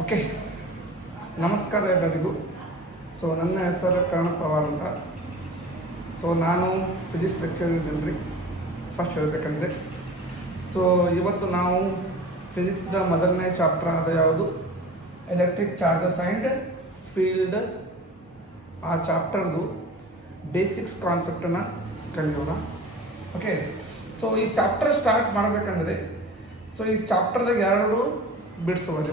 Okay, ನಮಸ್ಕಾರ ಎಲ್ಲರಿಗೂ. So ನನ್ನ ಹೆಸರು ಕರ್ಣ ಪವಾರ್ ಅಂತ. ಸೊ ನಾನು ಫಿಸಿಕ್ಸ್ ಲೆಕ್ಚರ್ ಇದ್ದೀನಿ ಫಸ್ಟ್ ಹೇಳಬೇಕಂದ್ರೆ. ಸೊ ಇವತ್ತು ನಾವು ಫಿಸಿಕ್ಸ್ದ ಮೊದಲನೇ ಚಾಪ್ಟರ್ ಆದ ಯಾವುದು ಎಲೆಕ್ಟ್ರಿಕ್ ಚಾರ್ಜಸ್ ಆ್ಯಂಡ್ ಫೀಲ್ಡ್, ಆ ಚಾಪ್ಟರ್ದು ಬೇಸಿಕ್ಸ್ ಕಾನ್ಸೆಪ್ಟನ್ನು ಕಲಿಯೋಣ. ಓಕೆ, ಸೊ ಈ ಚಾಪ್ಟರ್ ಸ್ಟಾರ್ಟ್ ಮಾಡಬೇಕಂದ್ರೆ ಸೊ ಈ ಚಾಪ್ಟರ್ದಾಗ ಎರಡು ಬಿಟ್ಸ್ ಬರಲಿ.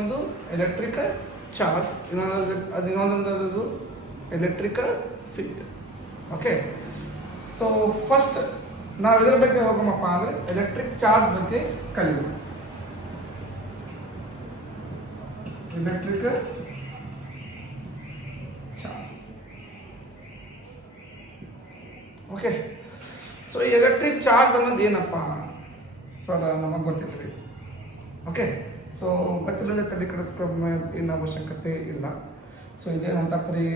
ಒಂದು ಎಲೆಕ್ಟ್ರಿಕ್ ಚಾರ್ಜ್, ಇನ್ನೊಂದು electric field. Okay, so first ನಾವು ಇದರ ಬಗ್ಗೆ ಹೋಗೋಣಪ್ಪ ಅಂದರೆ ಎಲೆಕ್ಟ್ರಿಕ್ ಚಾರ್ಜ್ ಬಗ್ಗೆ ಕಲಿಯೋಣ. Electric charge. Okay, so electric charge ಅನ್ನೋದು ಏನಪ್ಪ ಸರ್ ನಮಗೆ ಗೊತ್ತಿಲ್ಲ. ಓಕೆ, ಸೊ ಗೊತ್ತಿಲ್ಲ ತಲೆ ಕೆಡಿಸ್ಕೊಂಡ ಏನು ಅವಶ್ಯಕತೆ ಇಲ್ಲ. ಸೊ ಇದೇನಂತ ಬರೀ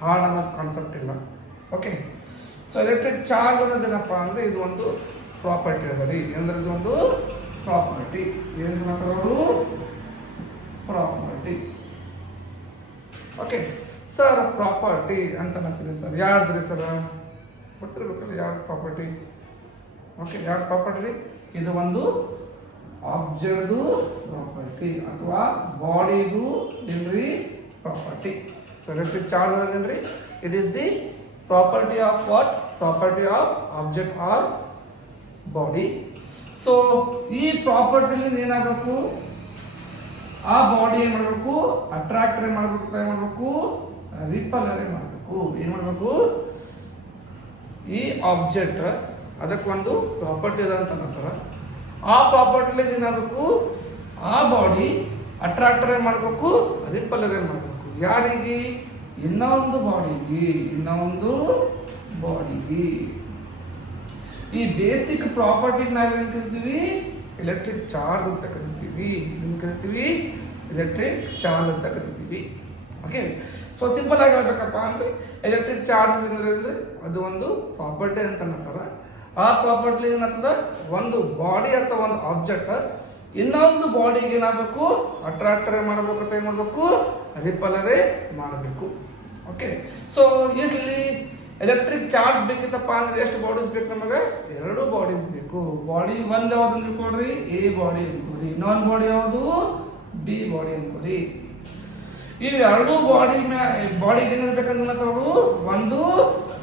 ಹಾರ್ಡ್ ಅನ್ನೋದು ಕಾನ್ಸೆಪ್ಟ್ ಇಲ್ಲ. ಓಕೆ, ಸೊ ಎಲೆಕ್ಟ್ರಿಕ್ ಚಾರ್ಜ್ ಅನ್ನೋದೇನಪ್ಪ ಅಂದರೆ ಇದು ಒಂದು ಪ್ರಾಪರ್ಟಿ ಅದ ರೀ. ಅಂದರೆ ಇದು ಒಂದು ಪ್ರಾಪರ್ಟಿ. ಏನು ಮಾತಾಡೋದು? ಪ್ರಾಪರ್ಟಿ. ಓಕೆ ಸರ್, ಪ್ರಾಪರ್ಟಿ ಅಂತ ಅಂತೀರಿ ಸರ್. ಯಾರ್ದ್ರಿ ಸರ್? ಗೊತ್ತಿರ್ಬೇಕಲ್ಲ ಯಾವ್ದು ಪ್ರಾಪರ್ಟಿ. ಓಕೆ, ಯಾವ್ದು ಪ್ರಾಪರ್ಟಿ ರೀ? ಇದು ಒಂದು ಆಬ್ಜೆಕ್ಟ್ದು ಪ್ರಾಪರ್ಟಿ ಅಥವಾ ಬಾಡಿದು ಏನ್ರಿ ಪ್ರಾಪರ್ಟಿ. ಸೊ ಎಲೆಕ್ಟ್ರಿಕ್ ಚಾರ್ಜ್ ಏನ್ರಿ? It is the property of what? Property of object or body. So ಈ ಪ್ರಾಪರ್ಟಿಲಿಂದ ಏನಾಗಬೇಕು? ಆ ಬಾಡಿ ಏನು ಮಾಡಬೇಕು? ಅಟ್ರಾಕ್ಟರ್ ಮಾಡಬೇಕು, ಮಾಡಬೇಕು, ರಿಪಲ್ಲರ್ ಮಾಡಬೇಕು. ಏನು ಮಾಡಬೇಕು? ಈ ಆಬ್ಜೆಕ್ಟ್ ಅದಕ್ಕೊಂದು ಪ್ರಾಪರ್ಟಿ ಅದ ಅಂತ ಅಂತಾರೆ. ಆ ಪ್ರಾಪರ್ಟಿಲಿ ಏನಾಗಬೇಕು? ಆ ಬಾಡಿ ಅಟ್ರಾಕ್ಟರ್ ಏನು ಮಾಡಬೇಕು, ರಿಪಲ್ಲರ್ ಏನು ಮಾಡಬೇಕು. ಯಾರಿಗೆ? ಇನ್ನೊಂದು ಬಾಡಿಗೆ. ಈ ಬೇಸಿಕ್ ಪ್ರಾಪರ್ಟಿಗೆ ನಾವೇನು ಕರಿತೀವಿ? ಎಲೆಕ್ಟ್ರಿಕ್ ಚಾರ್ಜ್ ಅಂತ ಕರಿತೀವಿ. ಏನು ಕರಿತೀವಿ? ಎಲೆಕ್ಟ್ರಿಕ್ ಚಾರ್ಜ್ ಅಂತ ಕರಿತೀವಿ. ಓಕೆ, ಸೊ ಸಿಂಪಲ್ ಆಗಿ ಹೇಳ್ಬೇಕಪ್ಪ ಅಂದರೆ ಎಲೆಕ್ಟ್ರಿಕ್ ಚಾರ್ಜ್ ಅಂದರೆ ಅದು ಒಂದು ಪ್ರಾಪರ್ಟಿ ಅಂತ ಅಂತಾರೆ. ಆ ಪ್ರಾಪರ್ಟಿ ಏನಾಗ್ತದ? ಒಂದು ಬಾಡಿ ಅಥವಾ ಒಂದು ಆಬ್ಜೆಕ್ಟ್ ಇನ್ನೊಂದು ಬಾಡಿಗೆ ಏನಾಗಬೇಕು? ಅಟ್ರಾಕ್ಟರ್ ಮಾಡಬೇಕು ಅಂತ ಏನು ಮಾಡಬೇಕು? ರಿಪಲ್ಲರೇ ಮಾಡಬೇಕು. ಓಕೆ, ಸೊ ಇಲ್ಲಿ ಎಲೆಕ್ಟ್ರಿಕ್ ಚಾರ್ಜ್ ಬೇಕಿತ್ತಪ್ಪ ಅಂದ್ರೆ ಎಷ್ಟು ಬಾಡೀಸ್ ಬೇಕು ನಮಗೆ? ಎರಡು ಬಾಡೀಸ್ ಬೇಕು. ಬಾಡಿ ಒಂದು ಯಾವ್ದು ಅನ್ಕೊಡ್ರಿ? A body ಅನ್ಕೋರಿ. ಇನ್ನೊಂದು ಬಾಡಿ ಯಾವುದು? ಬಿ ಬಾಡಿ ಅನ್ಕೋರಿ. ಈ ಎರಡು ಬಾಡಿಗೆ ಏನಿರ್ಬೇಕಂತ ಒಂದು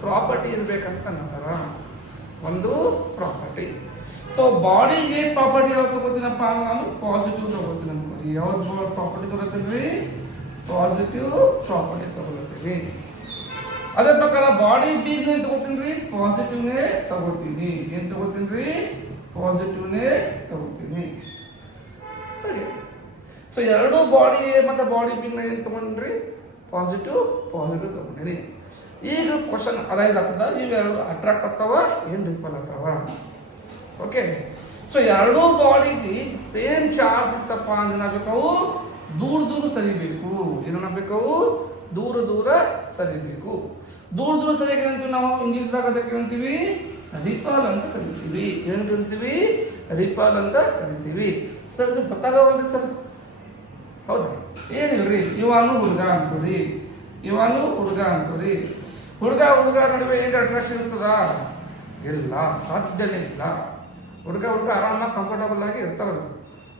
ಪ್ರಾಪರ್ಟಿ ಇರ್ಬೇಕಂತ ಅನ್ನತಾರ. ಒಂದು ಪ್ರಾಪರ್ಟಿ. ಸೊ ಬಾಡಿಗೆ ಪ್ರಾಪರ್ಟಿ ಯಾವ್ದು ತಗೋತೀನಪ್ಪ? ನಾನು ಪಾಸಿಟಿವ್ ತಗೋತೀನಿ ಅನ್ಕೋರಿ. ಯಾವ್ದು ಪ್ರಾಪರ್ಟಿ ತಗೋತೀವಿ? ಪಾಸಿಟಿವ್ ಪ್ರಾಪರ್ಟಿ ತಗೋತೀವಿ. ಅದೇ ಪ್ರಕಾರ ಬಾಡಿ ಬಿ ಏನ್ ತಗೋತೀನಿ? ಪಾಸಿಟಿವ್ನೇ ತಗೋತೀನಿ. ಏನ್ ತಗೋತೀನಿ? ಪಾಸಿಟಿವ್ನೇ ತಗೋತೀನಿ. ಸೊ ಎರಡು ಬಾಡಿ ಮತ್ತು ಬಾಡಿ ಬಿ ಏನು ತಗೊಂಡ್ರಿ? ಪಾಸಿಟಿವ್ ತಗೊಂಡಿನಿ. ಈಗ ಕ್ವಶನ್ ಅರೈಸ್ ಆಗ್ತದ, ಇವೆರಡು ಅಟ್ರಾಕ್ಟ್ ಆಗ್ತಾವ ಏನು ರಿಪಲ್ ಆಗ್ತಾವ? ಓಕೆ, ಸೊ ಎರಡೂ ಬಾಡಿಗೆ ಸೇಮ್ ಚಾರ್ಜ್ ಇತ್ತಪ್ಪ ಅಂದ್ರೆ ಏನಾಗಬೇಕವು? ದೂರ ಸರಿಬೇಕು. ಏನಾಗಬೇಕವು? ದೂರ ಸರಿಬೇಕು. ದೂರ ಸರಿಯಾಗಿ ಅಂತೀವಿ ನಾವು ಇಂಗ್ಲೀಷ್ದಾಗ. ಅದಕ್ಕೆ ಅಂತೀವಿ ರಿಪಲ್ ಅಂತ ಕರಿತೀವಿ. ಏನು ಕರಿತೀವಿ? ರಿಪಲ್ ಅಂತ ಕರಿತೀವಿ. ಸರ್ ಇದು ಗೊತ್ತಾಗವಲ್ರಿ ಸರ್? ಹೌದಾ? ಏನಿಲ್ರಿ, ಇವನು ಹುಡುಗ ಅನ್ಕೋರಿ, ಇವನು ಹುಡುಗ ಅನ್ಕೋರಿ. ಹುಡುಗ ನಡುವೆ ಏನು ಅಟ್ರಾಕ್ಷನ್ ಇರ್ತದ? ಇಲ್ಲ, ಸಾಧ್ಯನೇ ಇಲ್ಲ. ಹುಡುಗ ಆರಾಮಾಗಿ ಕಂಫರ್ಟಬಲ್ ಆಗಿ ಇರ್ತಾರಲ್ಲ,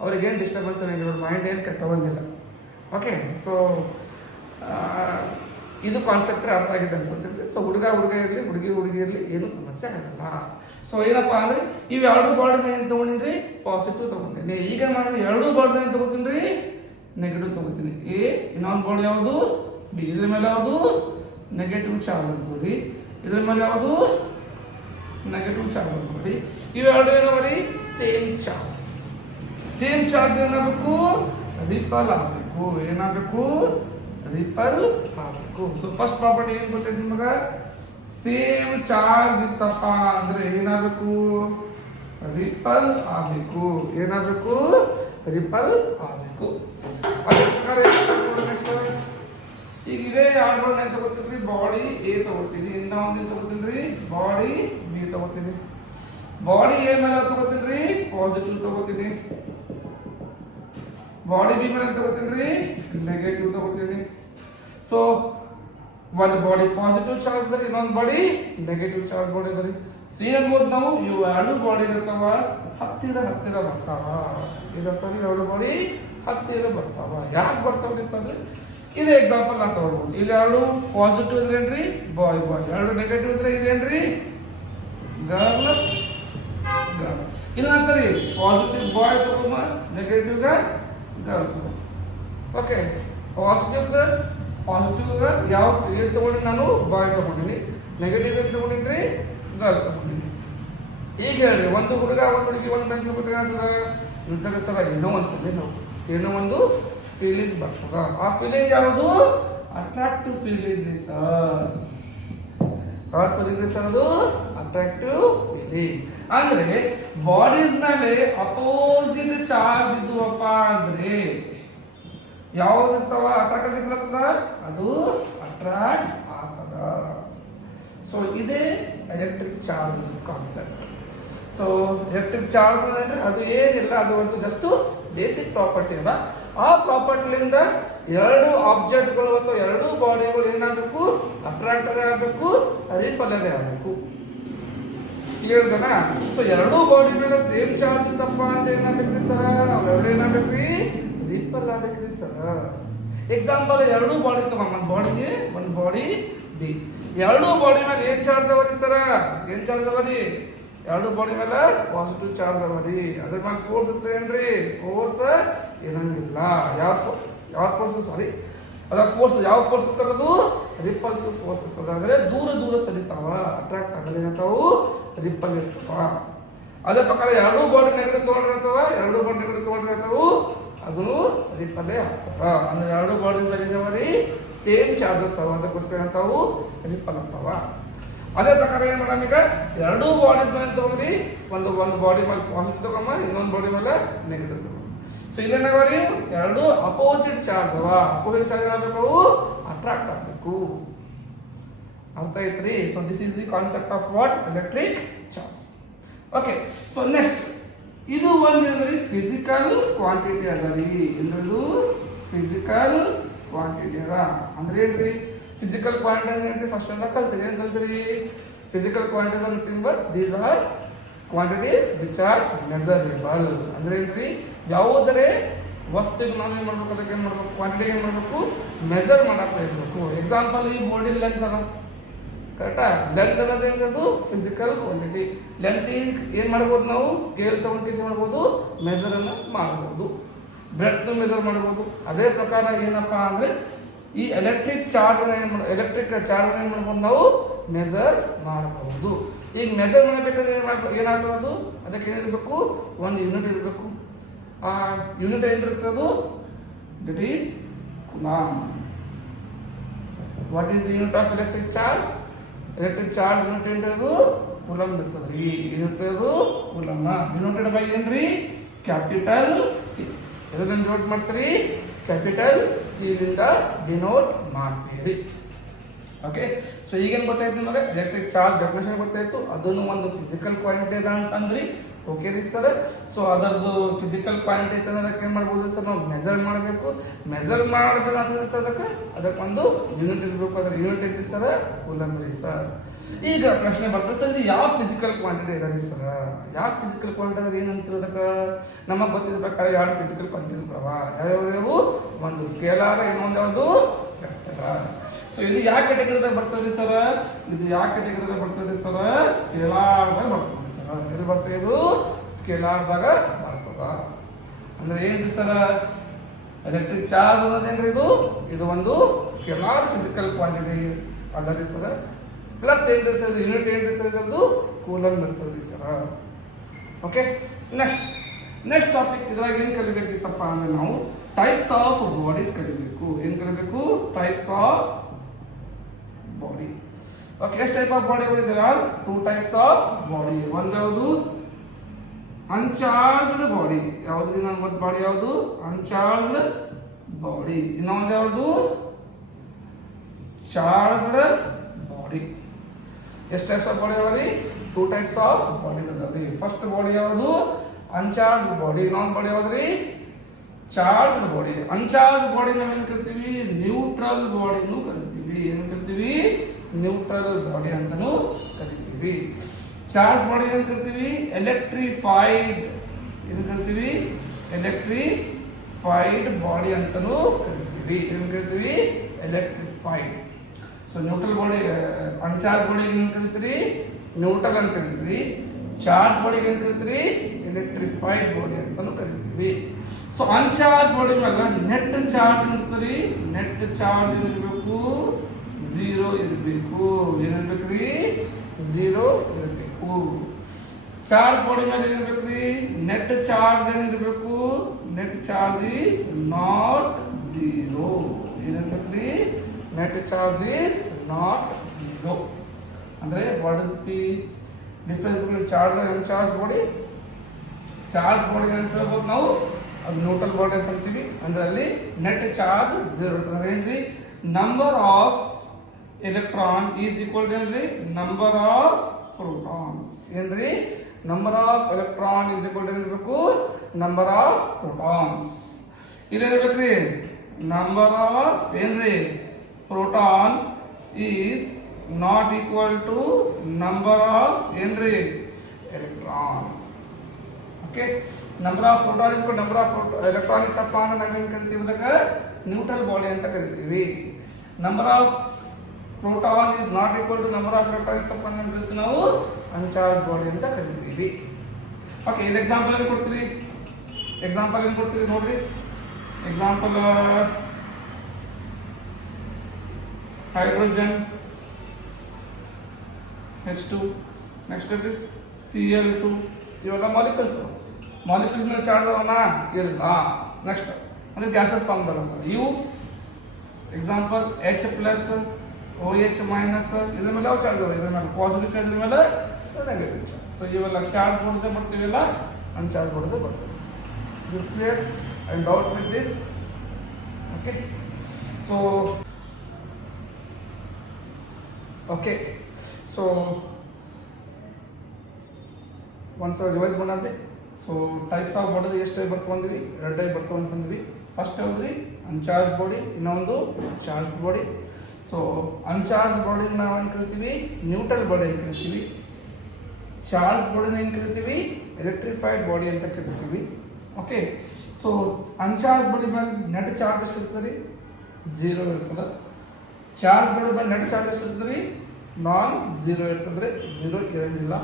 ಅವ್ರಿಗೇನು ಡಿಸ್ಟರ್ಬೆನ್ಸ್ ಏನಿಲ್ಲ, ಮೈಂಡ್ ಏನು ಕೆಟ್ಟೋಗಂಗಿಲ್ಲ. ಓಕೆ, ಸೊ ಇದು ಕಾನ್ಸೆಪ್ಟ್ ಅರ್ಥ ಆಗಿದೆ ಅನ್ಕೊಳ್ತೀವಿ. ಸೊ ಹುಡುಗ ಇರಲಿ, ಹುಡುಗಿ ಇರಲಿ, ಏನೂ ಸಮಸ್ಯೆ ಆಗಲ್ಲ. ಸೊ ಏನಪ್ಪ ಅಂದರೆ ಇವು ಎರಡು ಬಾರ್ಡ್ನ ಏನು ತೊಗೊಂಡಿನಿ? ಪಾಸಿಟಿವ್ ತೊಗೊಂಡಿನಿ. ಈಗ ಮಾಡಿದ್ರೆ ಎರಡು ಬಾರ್ಡ್ನ ಏನು ತೊಗೋತೀನಿ ರೀ? ನೆಗೆಟಿವ್ ತೊಗೋತೀನಿ. ಎ, ಇನ್ನೊಂದು ಬಾರ್ಡ್ ಯಾವುದು? ಬಿ. ಇದ್ರ ಮೇಲೆ ಯಾವುದು? ನೆಗೆಟಿವ್ ಚಾರ್ಜ್ ಅನ್ಕೋರಿ. ಇದ್ರ ಮೇಲೆ ಯಾವುದು? ನೆಗೆಟಿವ್ ಚಾರ್ಜ್ ಅನ್ಕೋರಿ. ಇವೆರಡು ಏನೋ ಮಾಡಿ ಸೇಮ್ ಚಾರ್ಜ್ ಏನಾಗಬೇಕು? ರಿಪಲ್ ಆಗಬೇಕು. ಏನಾಗಬೇಕು? ರಿಪಲ್ ಆಗಬೇಕು. ಸೊ ಫಸ್ಟ್ ಪ್ರಾಪರ್ಟಿ ಏನು ಗೊತ್ತೈತಿ ನಿಮಗೆ? ಸೇಮ್ ಚಾರ್ಜ್ ಇತ್ತಪ್ಪ ಅಂದ್ರೆ ಏನಾಗಬೇಕು? ರಿಪಲ್ ಆಗಬೇಕು. ಏನಾಗಬೇಕು? ರಿಪಲ್ ಆಗಬೇಕು. ಈಗ ಇದೇ ಎರಡು ಏನು ತಗೋತೀನಿ? ಬಾಡಿ ಎ ತಗೋತೀನಿ. ಇನ್ನೊಂದು ಏನು ತಗೋತೀನಿ? ಬಾಡಿ ಬಿ ತಗೋತೀನಿ. ಬಾಡಿ ಎ ಮೇಲೆ ತಗೋತೀನಿ? ಪಾಸಿಟಿವ್ ತಗೋತೀನಿ. ಬಾಡಿ ಬಿ ಮೇಲೆ ತಗೋತೀನಿ ನೆಗೆಟಿವ್ ತಗೋತೀನಿ. ಸೊ ಒಂದು ಬಾಡಿ ಪಾಸಿಟಿವ್ ಚಾರ್ಜ್ ಬರೀ, ಇನ್ನೊಂದು ಬಾಡಿ ನೆಗೆಟಿವ್ ಚಾರ್ಜ್ ಬಾಡಿ ಬರೀ. ಸೊ ಏನ್ಬೋದು ನಾವು ಇವು ಎರಡು ಬಾಡಿ ಇರ್ತಾವ ಹತ್ತಿರ ಹತ್ತಿರ ಬರ್ತಾವ. ಇರ್ತಾವ ಎರಡು ಬಾಡಿ ಹತ್ತಿರ ಬರ್ತಾವ. ಯಾಕೆ ಬರ್ತಾವ್ರಿ ಸರ್? ಇದೇ ಎಕ್ಸಾಂಪಲ್ ನಾ ತಗೊಳ್ಬೋದು. ಇಲ್ಲಿ ಎರಡು ಪಾಸಿಟಿವ್ ಇದ್ರೇನ್ರಿ ಬಾಯ್ ಬಾಯ್, ಎರಡು ನೆಗೆಟಿವ್ ಇದ್ರೆ ಇದೇನ್ರಿ ಗರ್ಲ್ ಗರ್ಲ್. ಇಲ್ಲ ಅಂತಾರಿ ಪಾಸಿಟಿವ್ ಬಾಯ್ ತಗೊಂಬ, ನೆಗೆಟಿವ್ ಗರ್ಲ್ ತಗೊಂಬ. ಓಕೆ, ಪಾಸಿಟಿವ್ ಯಾವ ಏನು ತಗೊಂಡಿ ನಾನು ಬಾಯ್ ತಗೊಂಡಿನಿ, ನೆಗೆಟಿವ್ ಏನು ತಗೊಂಡಿನ್ರಿ ಗರ್ಲ್ ತಗೊಂಡಿನಿ. ಈಗ ಹೇಳ್ರಿ ಒಂದು ಹುಡುಗ ಒಂದು ಹುಡುಗಿ ಒಂದು ಗಂಟೆ ಗೊತ್ತಾಗ್ತದ ಸರ ಏನೋ ಒಂದು ಫೀಲಿಂಗ್ ಬರ್ತದ. ಆ ಫೀಲಿಂಗ್ ಯಾವುದು? ಅಟ್ರಾಕ್ಟಿವ್ ಫೀಲಿಂಗ್ ರೀ ಸರ್. ಯಾವ ಫೀಲಿಂಗ್ ರೀ ಸರ್? ಅದು ಅಟ್ರಾಕ್ಟಿವ್ ಫೀಲಿಂಗ್. ಅಂದ್ರೆ ಬಾಡೀಸ್ ಮೇಲೆ ಅಪೋಸಿಟ್ ಚಾರ್ಜ್ ಇದ್ವಪ್ಪ ಅಂದ್ರೆ ಯಾವ್ದು ಇರ್ತಾವ ಅಟ್ರಾಕ್ಟ್ ಆಗ್ತದ, ಅದು ಅಟ್ರಾಕ್ಟ್ ಆಗ್ತದ. ಸೊ ಇದೇ electric charge concept. So electric charge ಅಂದ್ರೆ ಅದು ಏನಿಲ್ಲ, ಅದು ಒಂದು ಜಸ್ಟ್ ಬೇಸಿಕ್ ಪ್ರಾಪರ್ಟಿ ಅಲ್ಲ. ಆ ಪ್ರಾಪರ್ಟಿಲಿಂದ ಎರಡು ಆಬ್ಜೆಕ್ಟ್ಗಳು ಅಥವಾ ಎರಡು ಬಾಡಿಗಳು ಏನಾಗಬೇಕು? ಅಟ್ರಾಕ್ಟರ್ ಆಗಬೇಕು, ರಿಪಲ್ಲರೇ ಆಗಬೇಕು. ಹೇಳ್ದನ? ಸೊ ಎರಡೂ ಬಾಡಿ ಮೇಲೆ ಸೇಮ್ ಚಾರ್ಜ್ ಇತ್ತಪ್ಪ ಅಂತ ಏನಾಗಬೇಕ್ರಿ ಸರ್? ಅವೆರಡು ಏನಾಗಬೇಕ್ರಿ? ರಿಪಲ್ ಆಗ್ಬೇಕ್ರಿ ಸರ್. ಎಕ್ಸಾಂಪಲ್ ಎರಡೂ ಬಾಡಿ ತಗೊಂಡ್ ಒಂದು ಬಾಡಿಗೆ ಒಂದು ಬಾಡಿ ಬಿ, ಎರಡೂ ಬಾಡಿ ಮೇಲೆ ಏನ್ ಚಾರ್ಜ್ ಅವರಿ ಸರ್? ಏನ್ ಚಾರ್ಜ್ ಅವರಿ? ಎರಡು ಬಾಡಿ ಮೇಲೆ ಪಾಸಿಟಿವ್ ಚಾರ್ಜ್ ಅವರಿ. ಅದ್ರ ಮೇಲೆ ಫೋರ್ಸ್ ಇರ್ತೇನ್ರಿ? ಫೋರ್ಸ್ ಇರಂಗಿಲ್ಲ. ಯಾವ ಫೋರ್ಸ್ ಸಾರಿ ಅದ ಫೋರ್ಸ್ ಯಾವ ಫೋರ್ಸ್ ಇರ್ತದದು? ರಿಪಲ್ಸಿವ್ ಫೋರ್ಸ್ ಇರ್ತದ. ಅಂದ್ರೆ ದೂರ ದೂರ ಸರಿತಾವ, ಅಟ್ರಾಕ್ಟ್ ಆಗಲ್ಲ ಏನಂತಾವು? ರಿಪಲ್ ಇರ್ತಾವ. ಅದೇ ಪ್ರಕಾರ ಎರಡೂ ಬಾಡಿ ನೆಗೆಟಿವ್ ತಗೊಂಡಿರ್ತಾವ, ಎರಡೂ ಬಾಡಿ ನೆಗೆಟಿವ್ ತಗೊಂಡಿರ್ತಾವು, ಅದು ರಿಪಲ್ಲೇ ಆಗ್ತಾವ. ಅಂದ್ರೆ ಎರಡು ಬಾಡಿ ಸೇಮ್ ಚಾರ್ಜಸ್ ಅವ, ಅದಕ್ಕೋಸ್ಕರ ಅಂತಾವು ರಿಪಲ್ ಆಗ್ತಾವ. ಅದೇ ಪ್ರಕಾರ ಏನ್ ಮಾಡೋಣ, ಈಗ ಎರಡೂ ಬಾಡೀಸ್ ಮೇಲೆ ತಗೊಂಡ್ರಿ, ಒಂದು ಬಾಡಿ ಮೇಲೆ ಪಾಸಿಟಿವ್ ತಗೊಂಬ, ಇನ್ನೊಂದು ಬಾಡಿ ಮೇಲೆ ನೆಗೆಟಿವ್ ತಗೊಂಡು. ಸೊ ಇಲ್ಲೇನಾಗಲಿ ಎರಡು ಅಪೋಸಿಟ್ ಚಾರ್ಜ್ ಅವ. ಅಪೋಸಿಟ್ ಚಾರ್ಜ್ ಆಗಬೇಕು, ಅಟ್ರಾಕ್ಟ್ ಆಗಬೇಕು. ಅರ್ಥ ಐತ್ರಿ? So this is the concept of what? Electric charge. Okay, so next ಇದು ಒಂದೇನ್ರಿ ಫಿಸಿಕಲ್ ಕ್ವಾಂಟಿಟಿ ಅದ ರೀ. ಇದು ಫಿಸಿಕಲ್ ಕ್ವಾಂಟಿಟಿ ಅದ ಅಂದ್ರೆ ಏನ್ರಿ? ಫಿಸಿಕಲ್ ಕ್ವಾಂಟಿಟಿ ಅಂದ್ರೆ ಫಸ್ಟ್ ಅಂತ ಕಲ್ತೀರಿ. ಏನು ಕಲ್ತೀರಿ? Physical quantities are nothing but these are quantities which are measurable. ಅಂದ್ರೆ ಏನ್ರಿ? ಯಾವುದರೆ ವಸ್ತುಗೆ ನಾವು ಏನು ಮಾಡ್ಬೇಕು, ಅದಕ್ಕೆ ಏನು ಮಾಡ್ಬೇಕು? ಕ್ವಾಂಟಿಟಿ ಏನು ಮಾಡಬೇಕು? ಮೆಸರ್ ಮಾಡಕ್ಕೆ ಇರಬೇಕು. ಎಕ್ಸಾಂಪಲ್ ಈ ಬಾಡಿ ಲೆಂತ್ ಅದ, ಕರೆಕ್ಟಾ? ಲೆಂತ್ ಅನ್ನೋದು ಏನದು? Physical quantity. ಲೆಂತ್ ಏನು ಮಾಡ್ಬೋದು ನಾವು? ಸ್ಕೇಲ್ ತಗೊಂಡು ಏನು ಮಾಡ್ಬೋದು? ಮೆಸರ್ ಅನ್ನ ಮಾಡ್ಬೋದು, ಬ್ರೆಡ್ತ್ ಮೆಸರ್ ಮಾಡ್ಬೋದು. ಅದೇ ಪ್ರಕಾರ ಏನಪ್ಪ ಅಂದ್ರೆ ಈ ಎಲೆಕ್ಟ್ರಿಕ್ ಚಾರ್ಜ್ ಏನು ಮಾಡ್ಬೋದು ನಾವು? ಮೆಸರ್ ಮಾಡಬಹುದು. ಈಗ ಮೆಸರ್ ಮಾಡಬೇಕಾದ್ರೆ ಏನಾಗ್ತದೆ? ಅದಕ್ಕೆ ಏನಿರಬೇಕು? ಒಂದು ಯೂನಿಟ್ ಇರಬೇಕು. ಆ ಯೂನಿಟ್ ಏನಿರ್ತದು? That is coulomb. What is unit of electric charge? Electric charge unit ಏನಿರೋದು? ಕೂಲಂಬ್ ಇರ್ತದ್ರಿ. ಏನಿರ್ತದು? ಕೂಲಂಬ್. ಡಿನೋಟೆಡ್ ಬೈ ಏನ್ರಿ? Capital C. ಇದನ್ನ ಡಿನೋಟ್ ಮಾಡ್ತೀರಿ ಕ್ಯಾಪಿಟಲ್ ಸಿ ಲಿಂದ ಡಿನೋಟ್ ಮಾಡ್ತೀರಿ. ಓಕೆ, ಸೊ ಈಗೇನು ಗೊತ್ತಾಯ್ತು ನಿಮಗೆ? ಎಲೆಕ್ಟ್ರಿಕ್ ಚಾರ್ಜ್ ಡೆಫಿನೇಷನ್ ಗೊತ್ತಾಯ್ತು. ಅದನ್ನು ಒಂದು ಫಿಸಿಕಲ್ ಕ್ವಾಂಟಿಟಿ ಅದ ಅಂತಂದ್ರಿ. ಓಕೆ ರೀ ಸರ್. ಸೊ ಅದರದ್ದು ಫಿಸಿಕಲ್ ಕ್ವಾಂಟಿಟಿ ಇರ್ತದೆ, ಅದಕ್ಕೆ ಏನು ಮಾಡ್ಬೋದು ಸರ್? ನಾವು ಮೆಸರ್ ಮಾಡಬೇಕು. ಮೆಸರ್ ಮಾಡೋದು ಸರ್ ಅದಕ್ಕೊಂದು ಯೂನಿಟ್ ಇರಬೇಕು. ಅದರ ಯೂನಿಟ್ ಏನ್ರಿ ಸರ್? ಕೂಲಂಬ್ ರೀ ಸರ್. ಈಗ ಪ್ರಶ್ನೆ ಬರ್ತದೆ ಸರ್, ಇದು ಯಾವ ಫಿಸಿಕಲ್ ಕ್ವಾಂಟಿಟಿ ಇದೆ ರೀ ಸರ್? ಯಾವ ಫಿಸಿಕಲ್ ಕ್ವಾಂಟಿಟಿ ಅಂದ್ರೆ ಏನಂತೀರ? ಅದಕ್ಕೆ ನಮಗೆ ಗೊತ್ತಿದ್ದ ಪ್ರಕಾರ ಎರಡು ಫಿಸಿಕಲ್ ಕ್ವಾಂಟಿಟೀಸ್ ಇದಾವ. ಯಾವ್ಯಾವು? ಒಂದು ಸ್ಕೇಲಾರ್, ಇನ್ನೊಂದು ಯಾವುದು? ವೆಕ್ಟರ್. ಸೊ ಇದು ಯಾವ ಕ್ಯಾಟಗರಿದಾಗ ಬರ್ತದೆ ಸರ್? ಇದು ಯಾವ ಕ್ಯಾಟಗರಿದಾಗ ಬರ್ತದೆ ಸರ್? ಸ್ಕೇಲಾರ್ದಾಗ ಬರ್ತದೆ ಸರ್. ಎಲ್ಲಿ ಬರ್ತದೆ ಇದು? ಸ್ಕೇಲಾರ್ದಾಗ ಬರ್ತದ. ಅಂದ್ರೆ ಏನ್ರಿ ಸರ್? ಎಲೆಕ್ಟ್ರಿಕ್ ಚಾರ್ಜ್ ಅನ್ನೋದೇನ್ರಿ ಇದು ಒಂದು ಸ್ಕೇಲಾರ್ ಫಿಸಿಕಲ್ ಕ್ವಾಂಟಿಟಿ ಅದ ರೀ ಸರ್. ಪ್ಲಸ್ ಏನ್ರಿ ಸರ್? ಯೂನಿಟ್ ಏನ್ರಿ ಸರ್? ಇದು ಕೂಲಂಬ್ ಇರ್ತದ್ರಿ ಸರ್. ಓಕೆ, ನೆಕ್ಸ್ಟ್ ಟಾಪಿಕ್ ಇದ್ರಾಗ ಏನು ಕಲಿಬೇಕಿತ್ತಪ್ಪ ಅಂದ್ರೆ ನಾವು ಟೈಪ್ಸ್ ಆಫ್ ಬಾಡೀಸ್ ಕಲಿಬೇಕು. ಏನು ಕಲಿಬೇಕು? Types of body. ಓಕೆ, ಎಷ್ಟು ಟೈಪ್ ಆಫ್ ಬಾಡಿಗಳು ಇದಾವೆ? 2 ಟೈಪ್ಸ್ ಆಫ್ ಬಾಡಿ. ಒಂದು ಯಾವುದು? Uncharged body. ಯಾವ್ದು ಒಂದು ಬಾಡಿ? ಯಾವುದು? Uncharged body. ಇನ್ನೊಂದು ಯಾವುದು? Charged body. ಎಷ್ಟು ಟೈಪ್ಸ್ ಆಫ್ ಬಾಡಿ ಅದಾವ್ರಿ? 2 ಟೈಪ್ಸ್ ಆಫ್ ಬಾಡೀಸ್ ಅದಾವ್ರಿ. ಫಸ್ಟ್ ಬಾಡಿ ಯಾವುದು? Uncharged body. ಇನ್ನೊಂದು ಬಾಡಿ ಯಾವ್ದ್ರಿ? Charge body. ಅನ್ಚಾರ್ಜ್ ಬಾಡಿ ನಾವೇನು ಕರಿತೀವಿ? ನ್ಯೂಟ್ರಲ್ ಬಾಡಿನೂ ಕರಿತೀವಿ. ಏನು ಕರಿತೀವಿ? ನ್ಯೂಟ್ರಲ್ ಬಾಡಿ ಅಂತಾನೂ ಕರಿತೀವಿ. ಚಾರ್ಜ್ ಬಾಡಿ ಏನು ಕರಿತೀವಿ? ಎಲೆಕ್ಟ್ರಿಫೈಡ್. ಏನು ಕರಿತೀವಿ? ಎಲೆಕ್ಟ್ರಿಫೈಡ್ ಬಾಡಿ ಅಂತಾನೂ ಕರಿತೀವಿ. ಏನು ಕರಿತೀವಿ? Electrified. So neutral body, uncharged body ಏನು ಕರಿತೀರಿ? ನ್ಯೂಟ್ರಲ್ ಅಂತ ಕರಿತೀವಿ. ಚಾರ್ಜ್ ಬಾಡಿಗೆ ಏನು ಕರಿತೀರಿ? ಎಲೆಕ್ಟ್ರಿಫೈಡ್ ಬಾಡಿ ಅಂತಾನೂ ಕರಿತೀವಿ. ಸೊ ಅನ್ಚಾರ್ಜ್ ಬಾಡಿ ಮೇಲೆ ನೆಟ್ ಚಾರ್ಜ್ ಇರ್ತದೆ. ನೆಟ್ ಚಾರ್ಜ್ ಇರಬೇಕು, 0 ಇರಬೇಕು. ಏನಿರ್ಬೇಕ್ರಿ? 0 ಇರಬೇಕು. ಚಾರ್ಜ್ ಬಾಡಿ ಮೇಲೆ ಏನಿರ್ಬೇಕ್ರಿ? ನೆಟ್ ಚಾರ್ಜ್ ಏನಿರಬೇಕು? Net charge is not 0. ಏನಿರ್ಬೇಕ್ರಿ? Net charge is not 0. ಅಂದ್ರೆ what is the difference between charge and uncharged body? Charge body ಅಂತ ಹೇಳ್ಬೋದು ನಾವು, ಅದು ನ್ಯೂಟ್ರಲ್ ಬಾಡಿ ಅಂತ ಅಂತೀವಿ. ಅಂದ್ರೆ ಅಲ್ಲಿ ನೆಟ್ ಚಾರ್ಜ್ 0 ಇರ್ತದೆ. ಏನ್ರಿ? Number of electron is equal to ಏನ್ರಿ? Number of protons. ಏನ್ರಿ? Number of electron is equal to ಏನಿರಬೇಕು? Number of protons. ಇಲ್ಲೇನಿರ್ಬೇಕ್ರಿ? ನಂಬರ್ ಆಫ್ ಏನ್ರಿ? Proton is not equal to number of ಏನ್ರಿ? Electron. Okay, number of proton is number of electron ಇತ್ತಪ್ಪ ಅಂದ್ರೆ ನಾವೇನು ಕರಿತೀವಿ? ಅಂದಾಗ ನ್ಯೂಟ್ರಲ್ ಬಾಡಿ ಅಂತ ಕರಿತೀವಿ. Number of proton is not equal to number of electron ಇತ್ತಪ್ಪ ಅಂದ್ರೆ ನಾವು ಅನ್ಚಾರ್ಜ್ ಬಾಡಿ ಅಂತ ಕರಿತೀವಿ. ಓಕೆ, ಇಲ್ಲಿ ಎಕ್ಸಾಂಪಲ್ ಏನು ಕೊಡ್ತೀವಿ? ನೋಡ್ರಿ. Example hydrogen H2, next Cl2. ಇವೆಲ್ಲ ಮಾಲಿಕ್ಯೂಲ್ಸ್. ಮಾಲಿಕ್ಯೂಲ್ಸ್ ಮೇಲೆ ಚಾರ್ಜ್ ಅವನ ಇಲ್ಲ. ನೆಕ್ಸ್ಟ್ ಅಂದ್ರೆ ಗ್ಯಾಸಸ್ ಫಾರ್ಮ್ ಬರೋದು. ಇವು example H plus, OH minus, ಇದ್ರ ಮೇಲೆ ಯಾವ ಚಾರ್ಜ್ ಅವ? ಇದ್ರ ಮೇಲೆ ಪಾಸಿಟಿವ್ ಚಾರ್ಜ್ ಮೇಲೆ ನೆಗೆಟಿವ್ ಚಾರ್ಜ್. ಸೊ ಇವೆಲ್ಲ ಚಾರ್ಜ್ ಕೊಡದೆ ಬರ್ತೀವಿಲ್ಲ, ಅನ್ಚಾರ್ಜ್ ಕೊಡದೆ ಬರ್ತದೆ. Is clear? I doubt with this. Okay, so so ಒಂದ್ಸಲ ರಿವೈಸ್ ಮಾಡಂದ್ರೆ, ಸೊ ಟೈಪ್ಸ್ ಆಫ್ ಬಾಡಿ ಎಷ್ಟು ಟೈಪ್ ಬರ್ತಾವಂದ್ವಿ? 2 ಟೈಪ್ ಬರ್ತಾವ ಅಂತಂದ್ವಿ. ಫಸ್ಟ್ ಯಾವ್ದ್ರಿ? ಅನ್ಚಾರ್ಜ್ ಬಾಡಿ, ಇನ್ನೊಂದು charge body. So uncharged body ನಾವು ಏನು ಕರಿತೀವಿ? ನ್ಯೂಟ್ರಲ್ ಬಾಡಿ ಅಂತ ಕರಿತೀವಿ. ಚಾರ್ಜ್ ಬಾಡಿನ ಏನು ಕರಿತೀವಿ? ಎಲೆಕ್ಟ್ರಿಫೈಡ್ ಬಾಡಿ ಅಂತ ಕರಿತೀವಿ. ಓಕೆ, ಸೊ ಅನ್ಚಾರ್ಜ್ ಬಾಡಿ ಮೇಲೆ ನೆಟ್ ಚಾರ್ಜ್ ಎಷ್ಟು ಇರ್ತದೆ? 0 ಇರ್ತದೆ. ಚಾರ್ಜ್ ಬಾಡಿ ಮೇಲೆ ನೆಟ್ ಚಾರ್ಜ್ ಎಷ್ಟು ಇರ್ತದೆ? ನಾನ್ 0 ಇರ್ತದ್ರೆ, 0 ಇರಂಗಿಲ್ಲ.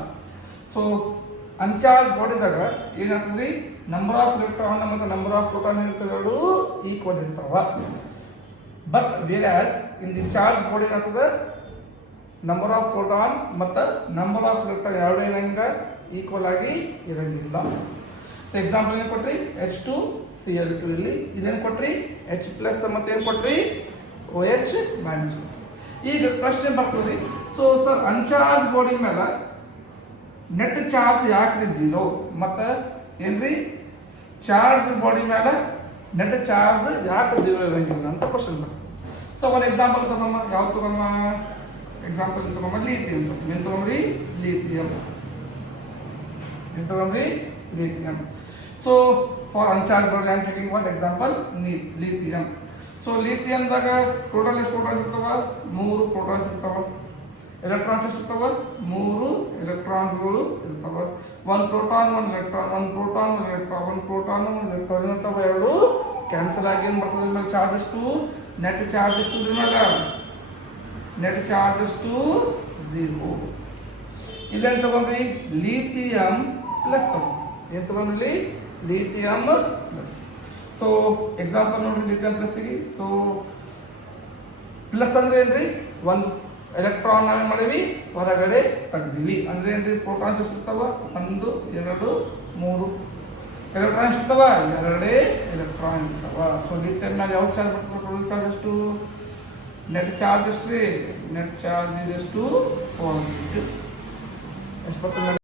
ಸೊ ಅನ್ಚಾರ್ಜ್ ಬಾಡಿದಾಗ ಏನಾಗ್ತದ್ರಿ? ನಂಬರ್ ಆಫ್ ಎಲೆಕ್ಟ್ರಾನ್ ಮತ್ತು ನಂಬರ್ ಆಫ್ ಪ್ರೋಟಾನ್ ಇರ್ತವೆ, ಈಕ್ವಲ್ ಇರ್ತಾವ. But where as in the charge body ಏನಾಗ್ತದೆ? ನಂಬರ್ ಆಫ್ ಪ್ರೋಟಾನ್ ಮತ್ತು ನಂಬರ್ ಆಫ್ ಎಲೆಕ್ಟ್ರಾನ್ ಎರಡು ಏನಂಗ ಈಕ್ವಲ್ ಆಗಿ ಇರಂಗಿಲ್ಲ. ಸೊ ಎಕ್ಸಾಂಪಲ್ ಏನು ಕೊಟ್ರಿ? H2 Cl2. ಇಲ್ಲೇನು ಕೊಟ್ರಿ? H ಪ್ಲಸ್ ಮತ್ತೆ ಏನು ಕೊಟ್ರಿ? OH minus. ಈಗ ಪ್ರಶ್ನೆ ಬರ್ತದೆ, ಸೊ ಸರ್ ಅನ್ಚಾರ್ಜ್ ಬಾಡಿ ಮೇಲೆ ನೆಟ್ ಚಾರ್ಜ್ ಯಾಕ್ರಿ 0 ಮತ್ತು ಏನ್ರಿ ಚಾರ್ಜ್ ಬಾಡಿ ಮೇಲೆ ನೆಟ್ ಚಾರ್ಜ್ ಯಾಕೆ 0 ಇರಂಗಿಲ್ಲ ಅಂತ ಕ್ವಶನ್ ಬರ್ತದೆ. ಸೊ ಒಂದು ಎಕ್ಸಾಂಪಲ್ ತಗೊಂಬ. ಯಾವ ತಗೊಂಬ? ಎಕ್ಸಾಂಪಲ್ ತಗೊಂಬ ಲಿಥಿಯಂ. ಏನು ತಗೊಂಡ್ರಿ? Lithium. So for uncharged body I am taking one example lithium. So ಲಿಥಿಯಂದಾಗ ಟೋಟಲ್ ಎಷ್ಟು ಪ್ರೋಟಾನ್ಸ್ ಇರ್ತಾವ? 3 ಪ್ರೋಟಾನ್ಸ್ ಇರ್ತಾವ. ಎಲೆಕ್ಟ್ರಾನ್ಸ್ ಎಷ್ಟು ಇರ್ತಾವ? 3 ಎಲೆಕ್ಟ್ರಾನ್ಸ್ಗಳು ಇರ್ತಾವ. 1 proton 1 electron, 1 proton 1 electron, 1 proton 1 electron ಇರ್ತಾವ. ಎರಡು ಕ್ಯಾನ್ಸಲ್ ಆಗಿ ಏನು ಬರ್ತದೆ? ಮೇಲೆ ಚಾರ್ಜ್ ಎಷ್ಟು? ನೆಟ್ ಚಾರ್ಜ್ ಎಷ್ಟು? ನೆಟ್ ಚಾರ್ಜ್ ಎಷ್ಟು? 0. ಇಲ್ಲೇನು ತಗೊಂಡ್ರಿ? ಲಿಥಿಯಂ ಪ್ಲಸ್ ತಗೊಂಡ್ರಿ. ಏನು ತಗೊಂಡ್ರಿ? Lithium plus. ಸೊ ಎಕ್ಸಾಂಪಲ್ ನೋಡ್ರಿ ಲಿಥಿಯಂ ಪ್ಲಸ್ಸಿಗೆ. ಸೊ ಪ್ಲಸ್ ಅಂದ್ರೆ ಏನ್ರಿ? 1 ಎಲೆಕ್ಟ್ರಾನ್ ನಾವೇನು ಮಾಡೀವಿ? ಹೊರಗಡೆ ತೆಗ್ದೀವಿ. ಅಂದ್ರೆ ಏನ್ರಿ? ಪ್ರೋಟಾನ್ಸ್ ಎಷ್ಟು ಇರ್ತಾವ? 1 2 3 ಎಲೆಕ್ಟ್ರಾನ್ ಎಷ್ಟು ಇರ್ತಾವ? 2 ಎಲೆಕ್ಟ್ರಾನ್ ಇರ್ತಾವ. ಸೊ ಲಿಥಿಯಂ ಮೇಲೆ ಯಾವ ಚಾರ್ಜ್ ಬರ್ತದೆ? ಟೋಟಲ್ ಚಾರ್ಜ್ ಎಷ್ಟು? ನೆಟ್ ಚಾರ್ಜ್ ಎಷ್ಟು ರೀ? ನೆಟ್ ಚಾರ್ಜ್ ಎಷ್ಟು? ಪಾಸಿಟಿವ್. ಎಷ್ಟು ಬರ್ತದೆ?